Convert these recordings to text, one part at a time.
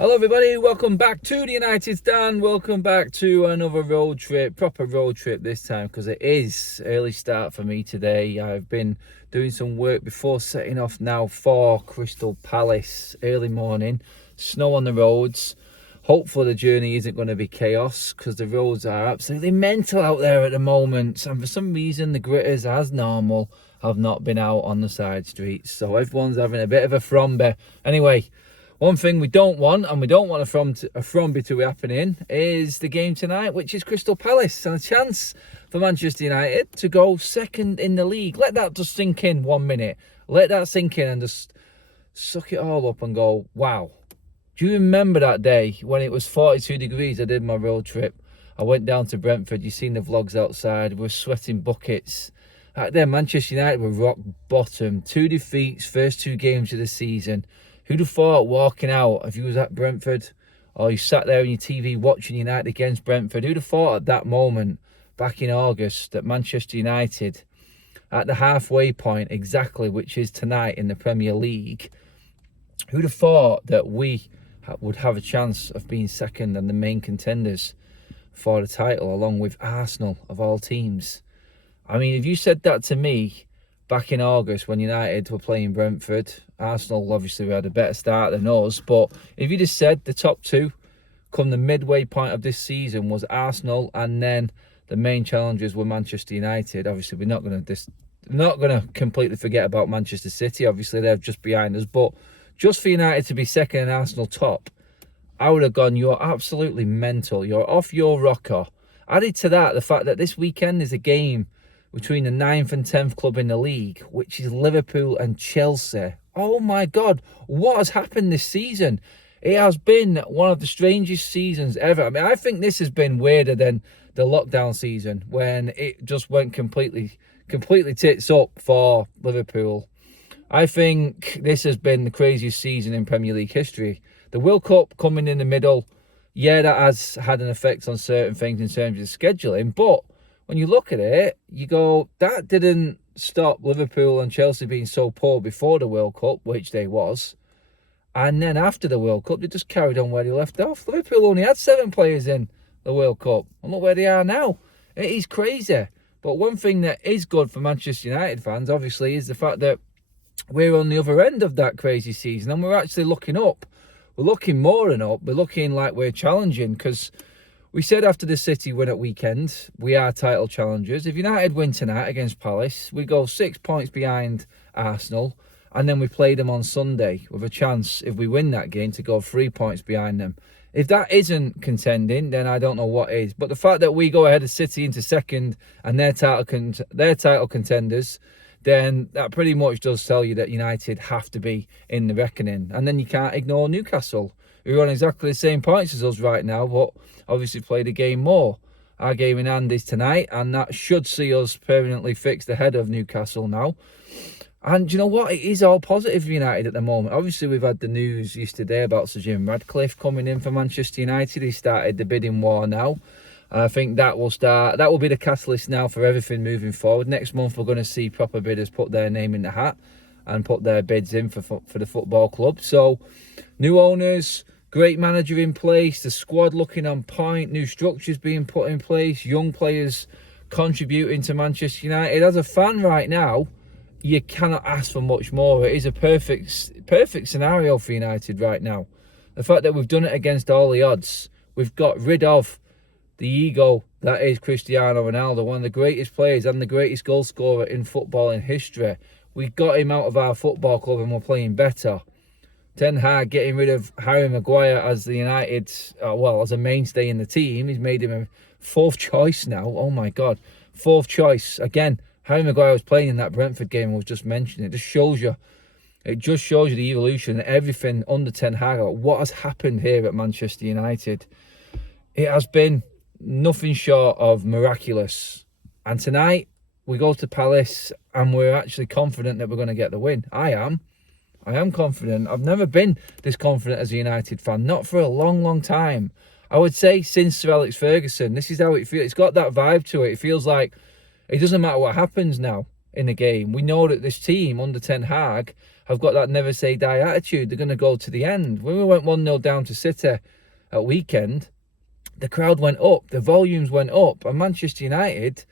Hello everybody, welcome back to the United Stand. Welcome back to another road trip, proper road trip this time, because it is early start for me today. I've been doing some work before setting off now for Crystal Palace. Early morning, snow on the roads. Hopefully the journey isn't going to be chaos, because the roads are absolutely mental out there at the moment. And for some reason the gritters, as normal, have not been out on the side streets. So everyone's having a bit of a frombe. Anyway, one thing we don't want, and we don't want a fromby to be happening, is the game tonight, which is Crystal Palace, and a chance for Manchester United to go second in the league. Let that just sink in 1 minute. Let that sink in and just suck it all up and go, wow. Do you remember that day when it was 42 degrees? I did my road trip. I went down to Brentford. You've seen the vlogs outside. We were sweating buckets. Back then, Manchester United were rock bottom. 2 defeats, first 2 games of the season. Who'd have thought walking out, if you was at Brentford, or you sat there on your TV watching United against Brentford, who'd have thought at that moment, back in August, that Manchester United, at the halfway point exactly, which is tonight in the Premier League, who'd have thought that we would have a chance of being second and the main contenders for the title, along with Arsenal, of all teams? I mean, if you said that to me back in August when United were playing Brentford, Arsenal obviously had a better start than us, but if you just said the top 2 come the midway point of this season was Arsenal, and then the main challengers were Manchester United, obviously we're not going to completely forget about Manchester City. Obviously they're just behind us, but just for United to be second and Arsenal top, I would have gone, you're absolutely mental, you're off your rocker. Added to that the fact that this weekend is a game between the 9th and 10th club in the league, which is Liverpool and Chelsea. Oh my God, what has happened this season? It has been one of the strangest seasons ever. I mean, I think this has been weirder than the lockdown season when it just went completely tits up for Liverpool. I think this has been the craziest season in Premier League history. The World Cup coming in the middle, yeah, that has had an effect on certain things in terms of scheduling, but when you look at it, you go, that didn't stop Liverpool and Chelsea being so poor before the World Cup, which they was. And then after the World Cup, they just carried on where they left off. Liverpool only had 7 players in the World Cup. And look where they are now. It is crazy. But one thing that is good for Manchester United fans, obviously, is the fact that we're on the other end of that crazy season. And we're actually looking up. We're looking more than up. We're looking like we're challenging, because we said after the City win at weekend, we are title challengers. If United win tonight against Palace, we go 6 points behind Arsenal, and then we play them on Sunday with a chance, if we win that game, to go 3 points behind them. If that isn't contending, then I don't know what is. But the fact that we go ahead of City into second and their title contenders, then that pretty much does tell you that United have to be in the reckoning. And then you can't ignore Newcastle, who are on exactly the same points as us right now, but obviously played a game more. Our game in hand is tonight, and that should see us permanently fixed ahead of Newcastle now. And you know what? It is all positive for United at the moment. Obviously, we've had the news yesterday about Sir Jim Ratcliffe coming in for Manchester United. He started the bidding war now. I think that will be the catalyst now for everything moving forward. Next month, we're going to see proper bidders put their name in the hat and put their bids in for the football club. So, new owners, great manager in place, the squad looking on point, new structures being put in place, young players contributing to Manchester United. As a fan right now, you cannot ask for much more. It is a perfect scenario for United right now. The fact that we've done it against all the odds, we've got rid of the ego that is Cristiano Ronaldo, one of the greatest players and the greatest goal scorer in football in history. We got him out of our football club and we're playing better. Ten Hag getting rid of Harry Maguire as the United, as a mainstay in the team. He's made him a 4th choice now. Oh my God, 4th choice. Again, Harry Maguire was playing in that Brentford game I was just mentioning. It just shows you the evolution and everything under Ten Hag. What has happened here at Manchester United? It has been nothing short of miraculous. And tonight, we go to Palace and we're actually confident that we're going to get the win. I am confident. I've never been this confident as a United fan. Not for a long, long time. I would say since Sir Alex Ferguson. This is how it feels. It's got that vibe to it. It feels like it doesn't matter what happens now in the game. We know that this team under Ten Hag have got that never say die attitude. They're going to go to the end. When we went 1-0 down to City at weekend, the crowd went up, the volumes went up, and Manchester United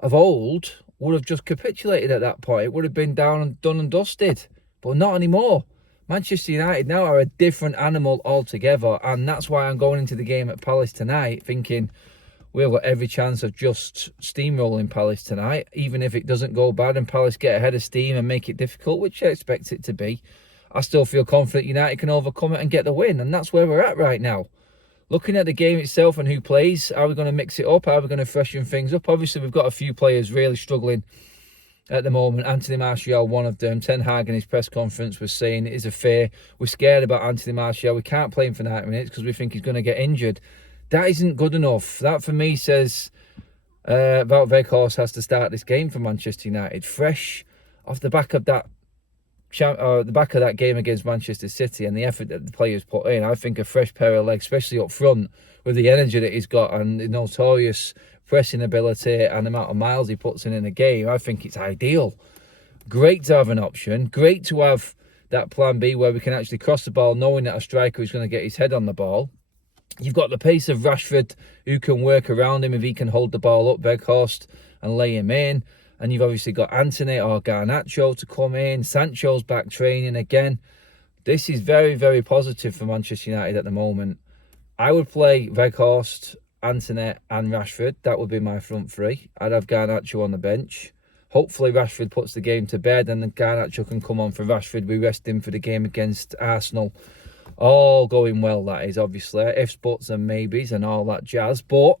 of old would have just capitulated at that point. It would have been down and done and dusted, but not anymore. Manchester United now are a different animal altogether, and that's why I'm going into the game at Palace tonight thinking we've got every chance of just steamrolling Palace tonight, even if it doesn't go bad and Palace get ahead of steam and make it difficult, which I expect it to be. I still feel confident United can overcome it and get the win, and that's where we're at right now. Looking at the game itself and who plays, how are we going to mix it up? How are we going to freshen things up? Obviously, we've got a few players really struggling at the moment. Anthony Martial, one of them. Ten Hag in his press conference was saying it is a fear. We're scared about Anthony Martial. We can't play him for 90 minutes because we think he's going to get injured. That isn't good enough. That, for me, says Wout Weghorst has to start this game for Manchester United. Fresh off the back of that game against Manchester City and the effort that the players put in. I think a fresh pair of legs, especially up front, with the energy that he's got and the notorious pressing ability and the amount of miles he puts in a game, I think it's ideal. Great to have an option. Great to have that plan B where we can actually cross the ball knowing that a striker is going to get his head on the ball. You've got the pace of Rashford who can work around him if he can hold the ball up, Weghorst, and lay him in. And you've obviously got Antony or Garnacho to come in. Sancho's back training again. This is very, very positive for Manchester United at the moment. I would play Weghorst, Antony and Rashford. That would be my front three. I'd have Garnacho on the bench. Hopefully Rashford puts the game to bed and then Garnacho can come on for Rashford. We rest him for the game against Arsenal. All going well, that is, obviously. Ifs, buts and maybes and all that jazz. But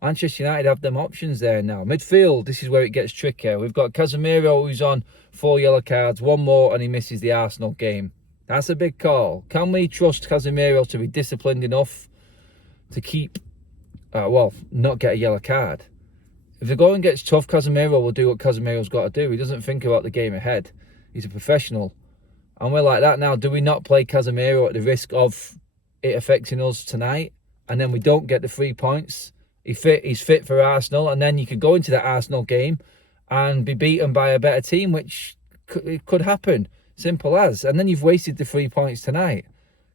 Manchester United have them options there now. Midfield, this is where it gets trickier. We've got Casemiro who's on 4 yellow cards. One more and he misses the Arsenal game. That's a big call. Can we trust Casemiro to be disciplined enough to keep, not get a yellow card? If the going gets tough, Casemiro will do what Casemiro's got to do. He doesn't think about the game ahead. He's a professional. And we're like that now. Do we not play Casemiro at the risk of it affecting us tonight? And then we don't get the 3 points. He's fit for Arsenal. And then you could go into that Arsenal game and be beaten by a better team, which could happen. Simple as. And then you've wasted the 3 points tonight.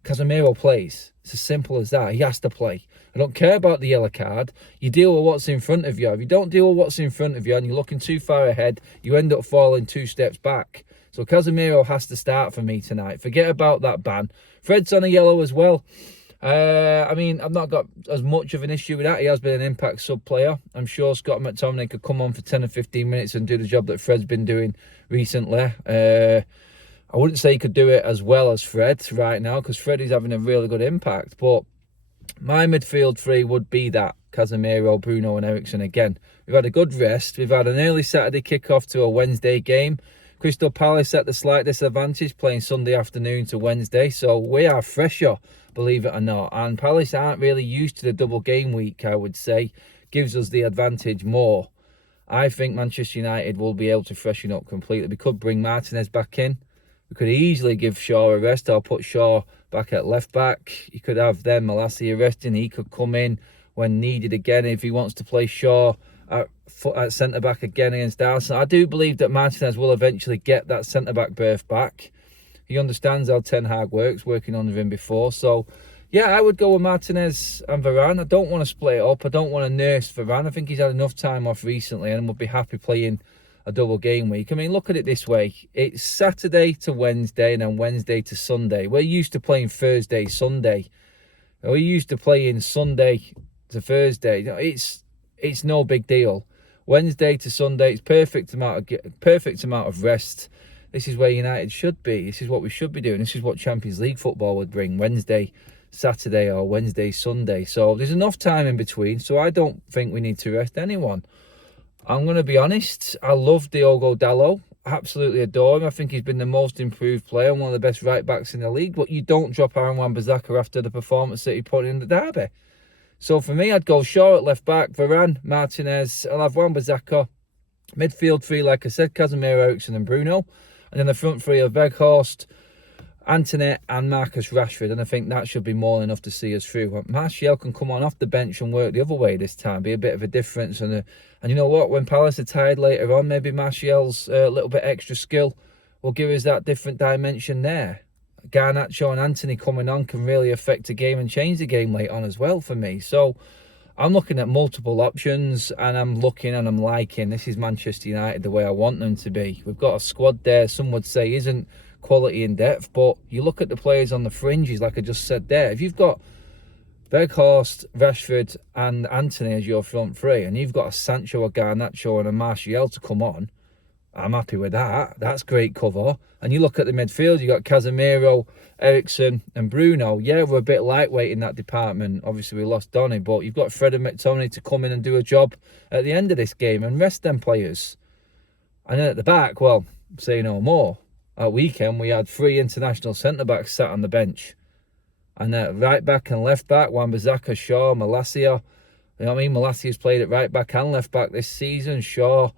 Casemiro plays. It's as simple as that. He has to play. I don't care about the yellow card. You deal with what's in front of you. If you don't deal with what's in front of you and you're looking too far ahead, you end up falling 2 steps back. So Casemiro has to start for me tonight. Forget about that ban. Fred's on a yellow as well. I've not got as much of an issue with that. He has been an impact sub player. I'm sure Scott McTominay could come on for 10 or 15 minutes and do the job that Fred's been doing recently. I wouldn't say he could do it as well as Fred right now because Fred is having a really good impact. But my midfield three would be that. Casemiro, Bruno and Eriksen again. We've had a good rest. We've had an early Saturday kickoff to a Wednesday game. Crystal Palace at the slight disadvantage playing Sunday afternoon to Wednesday. So we are fresher, believe it or not. And Palace aren't really used to the double game week, I would say. Gives us the advantage more. I think Manchester United will be able to freshen up completely. We could bring Martinez back in. We could easily give Shaw a rest. I'll put Shaw back at left back. You could have then Malacia resting. He could come in when needed again if he wants to play Shaw at centre-back again against Arsenal. I do believe that Martinez will eventually get that centre-back berth back. He understands how Ten Hag works, working under him before. So, yeah, I would go with Martinez and Varane. I don't want to split it up. I don't want to nurse Varane. I think he's had enough time off recently and would be happy playing a double game week. I mean, look at it this way. It's Saturday to Wednesday and then Wednesday to Sunday. We're used to playing Thursday, Sunday. We're used to playing Sunday to Thursday. It's no big deal. Wednesday to Sunday, it's perfect amount of rest. This is where United should be. This is what we should be doing. This is what Champions League football would bring. Wednesday, Saturday or Wednesday, Sunday. So there's enough time in between. So I don't think we need to rest anyone. I'm going to be honest. I love Diogo Dalot. Absolutely adore him. I think he's been the most improved player and one of the best right backs in the league. But you don't drop Aaron Wan-Bissaka after the performance that he put in the derby. So for me, I'd go Shaw at left back, Varane, Martinez. I'll have Wan-Bissaka. Midfield three, like I said, Casemiro, Eriksen and Bruno. And then the front three of Weghorst, Antony and Marcus Rashford. And I think that should be more than enough to see us through. Martial can come on off the bench and work the other way this time. Be a bit of a difference. And you know what? When Palace are tired later on, maybe Martial's a little bit extra skill will give us that different dimension there. Garnacho and Anthony coming on can really affect a game and change the game late on as well for me. So I'm looking at multiple options, and I'm looking and I'm liking, this is Manchester United the way I want them to be. We've got a squad there, some would say isn't quality in depth, but you look at the players on the fringes, like I just said there. If you've got Weghorst, Rashford and Anthony as your front three, and you've got a Sancho, a Garnacho and a Martial to come on, I'm happy with that. That's great cover. And you look at the midfield, you got Casemiro, Eriksen and Bruno. Yeah, we're a bit lightweight in that department. Obviously, we lost Donny, but you've got Fred and McTominay to come in and do a job at the end of this game and rest them players. And then at the back, well, say no more. At weekend, we had 3 international centre-backs sat on the bench. And at right back and left back, Wan-Bissaka, Shaw, Malacia. You know what I mean? Malacia's played at right back and left back this season. Shaw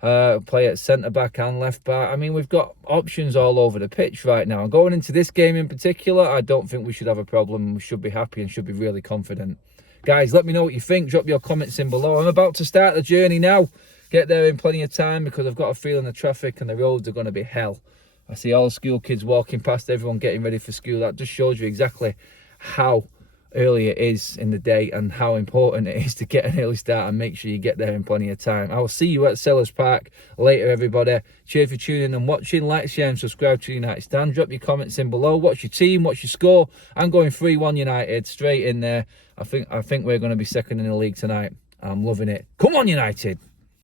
play at centre-back and left-back. I mean, we've got options all over the pitch right now. Going into this game in particular, I don't think we should have a problem. We should be happy and should be really confident. Guys, let me know what you think. Drop your comments in below. I'm about to start the journey now. Get there in plenty of time because I've got a feeling the traffic and the roads are going to be hell. I see all the school kids walking past, everyone getting ready for school. That just shows you exactly how early it is in the day and how important it is to get an early start and make sure you get there in plenty of time. I will see you at Sellers Park later, everybody. Cheers for tuning in and watching. Like, share and subscribe to United Stand. Drop your comments in below. What's your team? What's your score? I'm going 3-1 United straight in there. I think we're going to be second in the league tonight. I'm loving it. Come on, United.